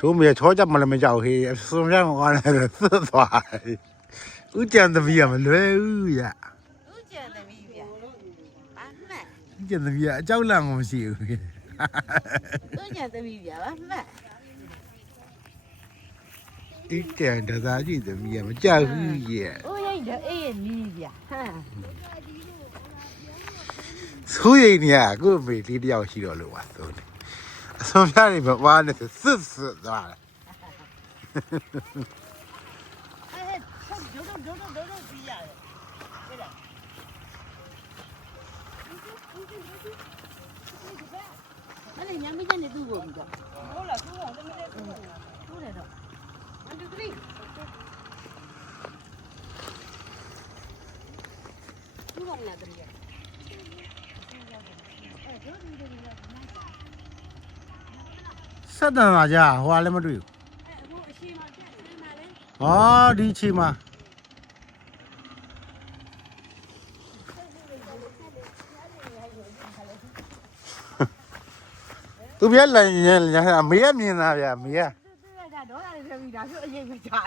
တို့မြေချောကြမလည်းမကြောက်ဟေးစုံရအောင်အားလည်းသွတ်သွားဦးကြံသမီးကမလွယ်ဘူးရဦးကျန်သမီးဗျာဘာမှတ် ဦးကြံသမီးကအကြောက်လန့်ကိုမရှိဘူးဦးကျန်သမီးဗျာဘာမှတ် ဒီကြံတသားကြည့်သမီးကမကြောက်ဘူးရဦးရိတ်တော့အေးနီးဗျာဟမ်ဆိုးရိမ်နေရကို့မေလေးတယောက်ရှိတော့လို့ပါဆိုနေအဆုံးပြနေမဝါနဲ့စွတ်သွားတယ်ပြီးရတယ်ဟုတ်လားအဲ့လေညမင်းနဲ့သူ့ကိုပြီးတော့ဟုတ်လားသူ့ကိုတမတဲ့သူ့တယ်တော့1 2 3သူ့ကလည်းတည်းရဆက်တန်လာကြဟွာလည်းမတွေ့ဘူးအခုအရှိမတက်နေမှာလေ ဟောဒီချီမှာသူပြလိုက်ရင်အမေကမြင်တာဗျာအမေကဒါတော့လည်းပြပြီးဒါဆိုအရေးမချာ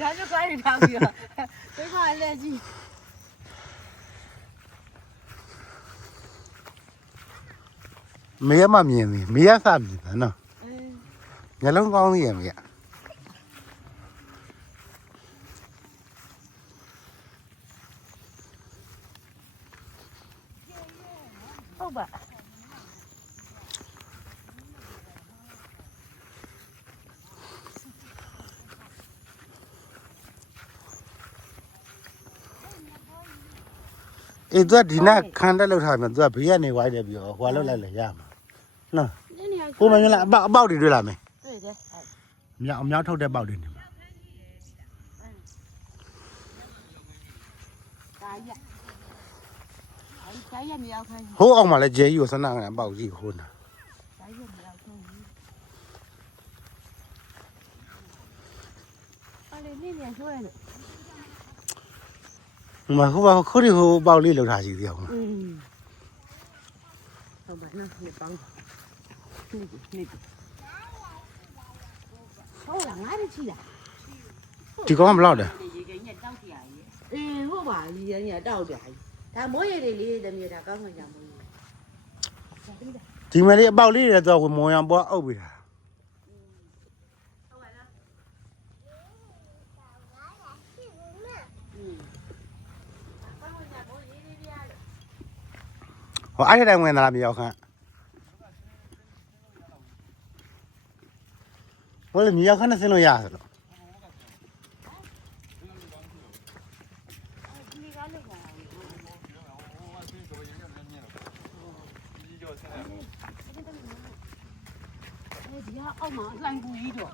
ဒါဆိုကိုင်းထားပြီးတော့ဒီမှာလည်းကြီးမေကမှမြင်ပြီမေကစမြင်တာနော်ညလုံးကောင်းသေးရဲ့မေကဟုတ်ပါအေးသူကဒီနာခံတက်လောက်ထားမယ်သူကဘေးကနေဝိုင်းတယ်ပြီးတော့ဟွာလောက်လိုက်လေရမှာနော်ကိုမမြင်လားအပေါက်တွေတွေ့လာမယ်တွေ့တယ်အမြောက်ထုတ်တဲ့ပေါက်တွေနေမှာဒါရမြောက်ခိုင်းဟိုးအောင်မှာလဲဂျဲကြီးကိုစနကနေပေါက်ကြီးဟိုးနာဒါရမြောက်ခိုင်းအဲ့လေနေဆွဲလို့မဟုတ်ခိုးရီဟိုပေါက်လေးလောက်ထားရှိသေးအောင်ဟုတ်ပါနော်ဒီပေါင်းနေဟုတ်လားငါတို့ချီလားဒီကောင်ကဘယ်လောက်လဲရေကင်းနဲ့တောက်ကြရည်အေးဟုတ်ပါရေကင်းနဲ့တောက်ကြရည်ဒါမိုးရည်လေးတမျိုးဒါကောင်းမှကြမိုးရည်ဒီမလေးအပေါက်လေးတွေတော့ဝင်မွန်အောင်ပေါ်အုပ်ပြီးတာဟောအဲ့ဒီတိုင်းဝင်လာမြေရောက်ခန့်ဟိုလေမြေရောက်ခန့်နဲ့ဆင်းလို့ရဆိုတော့ဒီဟာအောက်မှာလှိုင်ကူကြီးတော့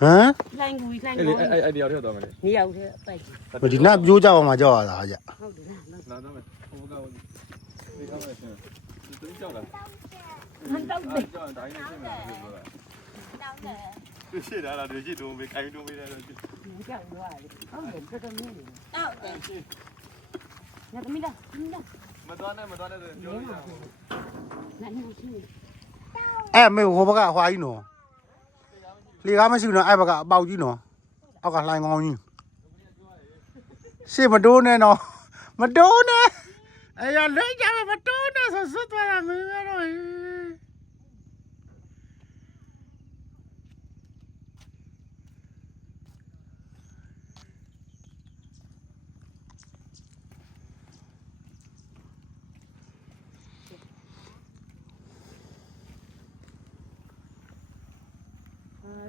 ဟမ်လှိုင်ကူကြီးလှိုင်ကူကြီးအဲ့ဒီရောက်တော့မယ်နေရောက်တဲ့ပိုက်ကြီးဒီနာပြိုးကြအောင်မှာကြောက်ရတာကြဟုတ်တယ်လာတော့မယ်ဟိုကောင်ဒီကောင်လည်းဆင်းဒီတူးကြောက်လားဟန်တောက်တယ်ကြောက်တိုင်းနေဆင်းမှာပြောတာတောက်တယ်သူရှိတာလားသူရှိတော့မေးခိုင်းတော့မေးတယ်လို့ကြောက်သွားတယ်ဟုတ်တယ်တော်တော်မျိုးတောက်တယ်ညသမီးလားမတော်နဲ့ပြောရအောင်နိုင်နေရှိအဲ့မေဟိုဘက်ကဟွာကြီးနော်လေကားမရှိဘူးနော်အဲ့ဘက်ကအပေါက်ကြီးနော်အောက်ကလှိုင်းကောင်းကြီးရှေ့မတိုးနဲ့နော်မတိုးနဲ့အဲ့ရလွှဲကြမယ်မတိုးနဲ့ဆိုစွတ်သွားတာမင်းကတော့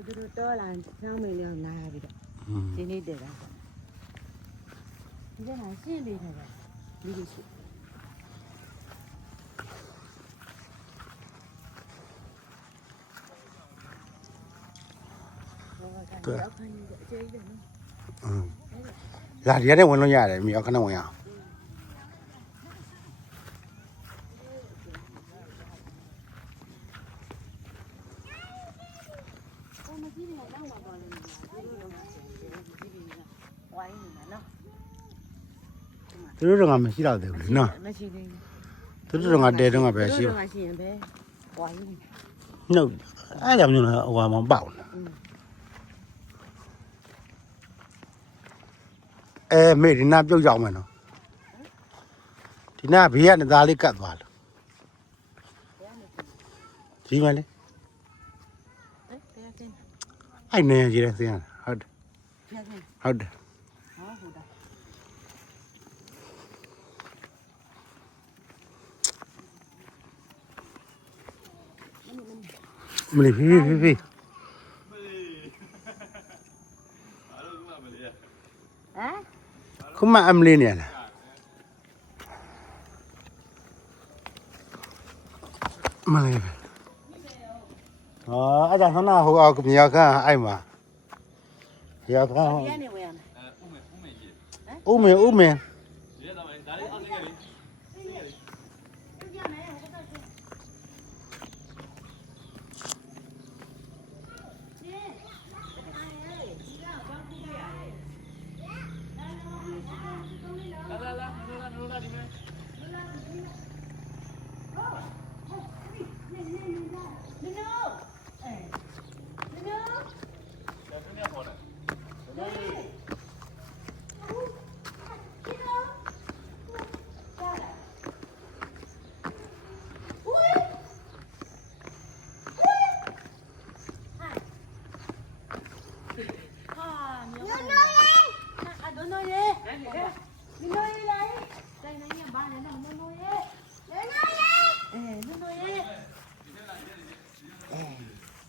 သူတို့တော့လာချောင်းမင်းလေးနားပြီးတော့ဒီနေ့တည်းကဒီကနေ့ရှင်းလေးနေတာဒီလိုရှိ对，လာဒီကနေဝင်လို့ရတယ်မြေခဏဝင်ရအောင်သူတို့ကမရှိတော့သေးဘူးနော်မရှိသေးဘူးသူတို့ကတဲတော့ပဲရှိပါမရှိရင်ပဲဝိုင်း နှုတ်အဲ့ကြောင့်မျိုးဟိုဟာမပေါက်မေဒီနာပြုတ်ရောက်မယ်နော်ဒီနာဘေးကနေသားလေးကတ်သွားလို့ကြီးမလေးအဲ့နေကြီးတယ်စင်းဟုတ်တယ်ဟုတ်တယ်မလေးဖေး အားလုံးကမလေးอ่ะ ခုမှအမလေးနေရလားမလေးပဲအဲ့ဒါဟိုနာဟိုအောက်မြောက်ခန်းအဲ့မှာရောက်ခန်း ဒီကနေဝင်ရမယ် ဥမေကြီး ဥမင်း ဒီတော့မယ်ဒါလေးအောက်နေခဲ့ပြီ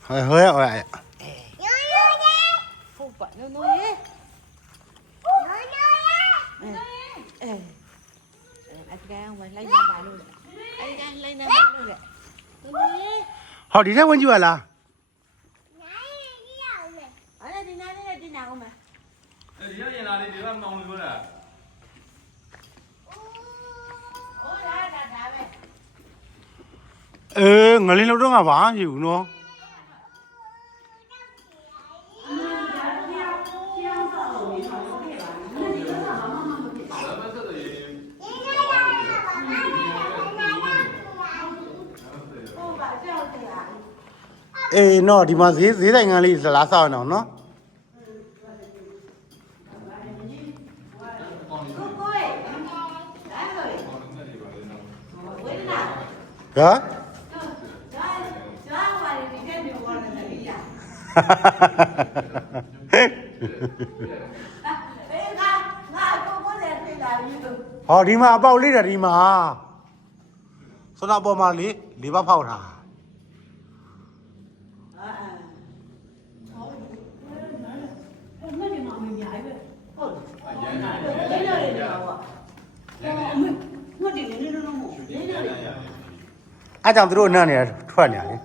ဟဲ့ဟဲ့ဟဲ့ ဟုတ်ပါနော်နော်ရေအဲ့ဒီကဝင်လိုက်နေပါလို့အဲ့ဒီကလိုက်နေပါလို့လေနော်ရေ ဟောဒီထဲဝင်ကြည့်ပါလား အဲ့ဒီနားလေးဒီနားအောင်မ အဲဒီရရင်လာလေးဒီကမောင်လို့လား ဟုတ်လားဒါပဲ ငလင်းလို့တော့ငါဘာမရှိဘူးနော်နော်ဒီမှာဈေးဆိုင်ကန်းလေးလာဆောက်အောင်နော် ဟမ်ဟောဒီမှာအပေါက်လေးတယ်ဒီမှာဆိုတော့ပေါ်မှာလေးပါဖောက်တာအဲ့ကြောင့်သူတို့အနံ့နေထွက်နေတယ်